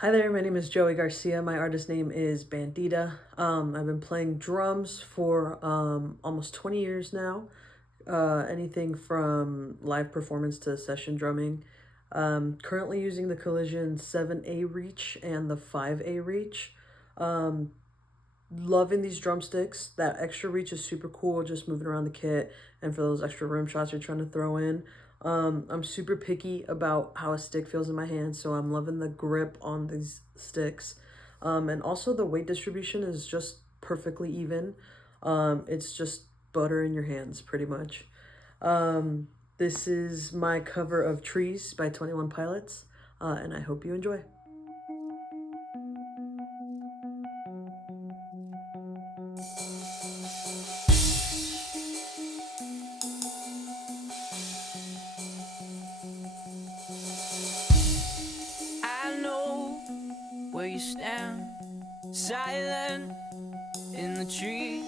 Hi there, my name is Joey Garcia. My artist name is Bandita. I've been playing drums for almost 20 years now. Anything from live performance to session drumming. Currently using the Collision 7A Reach and the 5A Reach. Um, Loving these drumsticks. That extra reach is super cool, just moving around the kit and for those extra rim shots you're trying to throw in. I'm super picky about how a stick feels in my hand, so I'm loving the grip on these sticks. And also the weight distribution is just perfectly even. It's just butter in your hands, pretty much. This is my cover of Trees by 21 Pilots, and I hope you enjoy. I know where you stand, silent in the tree.